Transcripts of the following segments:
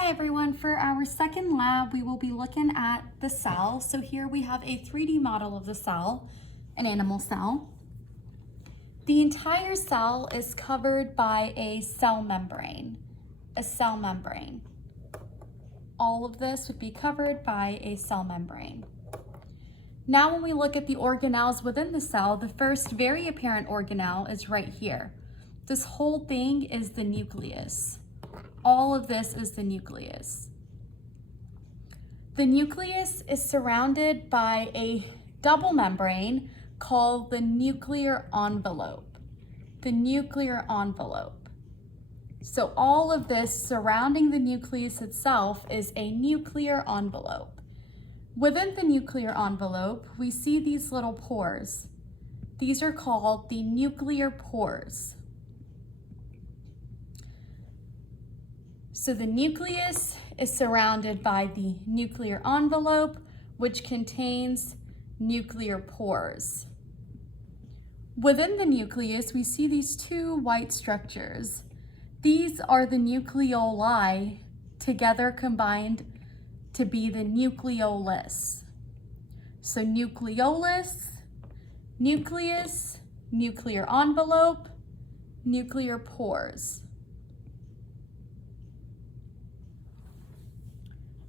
Hi everyone, for our second lab we will be looking at the cell. So here we have a 3D model of the cell, an animal cell. The entire cell is covered by a cell membrane, All of this would be covered by a cell membrane. Now when we look at the organelles within the cell, the first very apparent organelle is right here. This whole thing is the nucleus. All of this is the nucleus. The nucleus is surrounded by a double membrane called the nuclear envelope. The nuclear envelope. So all of this surrounding the nucleus itself is a nuclear envelope. Within the nuclear envelope, we see these little pores. These are called the nuclear pores. So the nucleus is surrounded by the nuclear envelope, which contains nuclear pores. Within the nucleus, we see these two white structures. These are the nucleoli together combined to be the nucleolus. So nucleolus, nucleus, nuclear envelope, nuclear pores.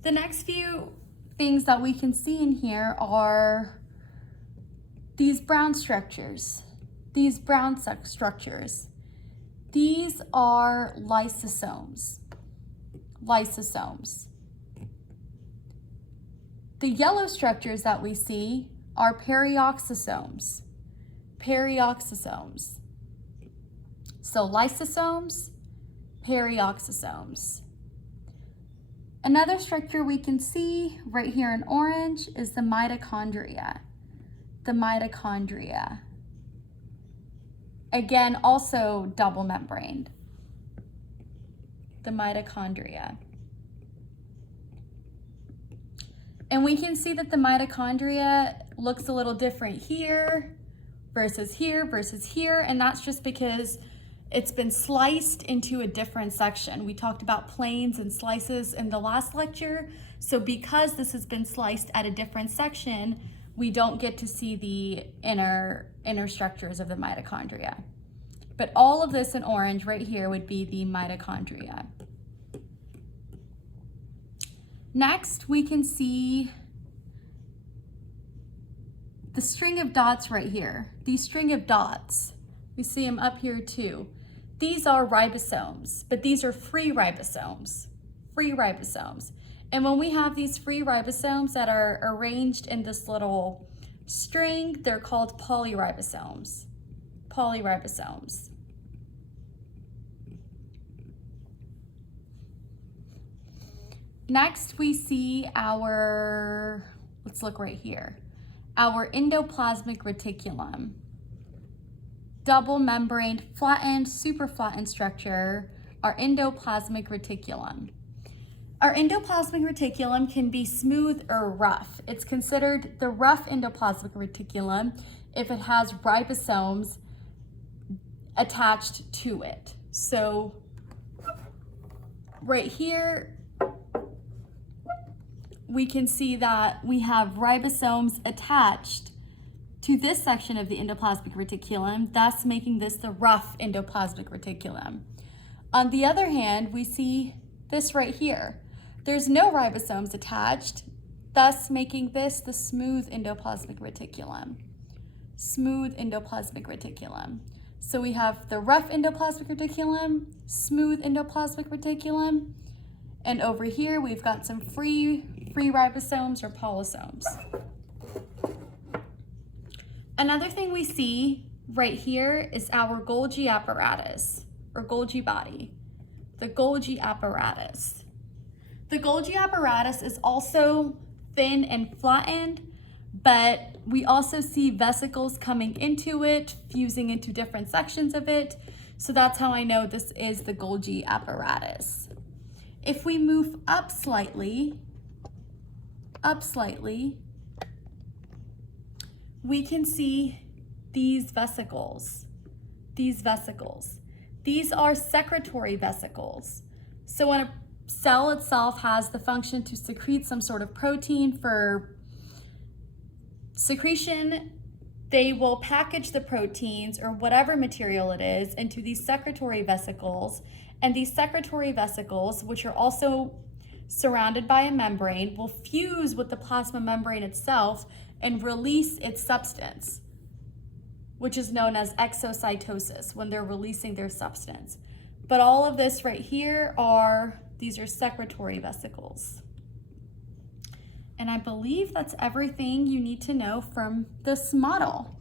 The next few things that we can see in here are these brown structures. These are lysosomes. The yellow structures that we see are perioxysomes. So lysosomes, perioxysomes. Another structure we can see right here in orange is the mitochondria. Again, also double membraned. The mitochondria. And we can see that the mitochondria looks a little different here versus here, and that's just because it's been sliced into a different section. We talked about planes and slices in the last lecture. So because this has been sliced at a different section, we don't get to see the inner structures of the mitochondria. But all of this in orange right here would be the mitochondria. Next, we can see the string of dots right here. These string of dots, we see them up here too. These are ribosomes, but these are free ribosomes. And when we have these free ribosomes that are arranged in this little string, they're called polyribosomes. Next, we see let's look right here, our endoplasmic reticulum. Double membraned, flattened, super flattened structure, our endoplasmic reticulum. Our endoplasmic reticulum can be smooth or rough. It's considered the rough endoplasmic reticulum if it has ribosomes attached to it. So right here, we can see that we have ribosomes attached to this section of the endoplasmic reticulum, thus making this the rough endoplasmic reticulum. On the other hand, we see this right here. There's no ribosomes attached, thus making this the smooth endoplasmic reticulum. So we have the rough endoplasmic reticulum, smooth endoplasmic reticulum, and over here we've got some free ribosomes or polysomes. Another thing we see right here is our Golgi apparatus, or Golgi body, the Golgi apparatus. The Golgi apparatus is also thin and flattened, but we also see vesicles coming into it, fusing into different sections of it. So that's how I know this is the Golgi apparatus. If we move up slightly, we can see these vesicles. These are secretory vesicles. So when a cell itself has the function to secrete some sort of protein. For secretion, they will package the proteins or whatever material it is into these secretory vesicles. And these secretory vesicles, which are also surrounded by a membrane, will fuse with the plasma membrane itself and release its substance, which is known as exocytosis, when they're releasing their substance. But all of this right here these are secretory vesicles. And I believe that's everything you need to know from this model.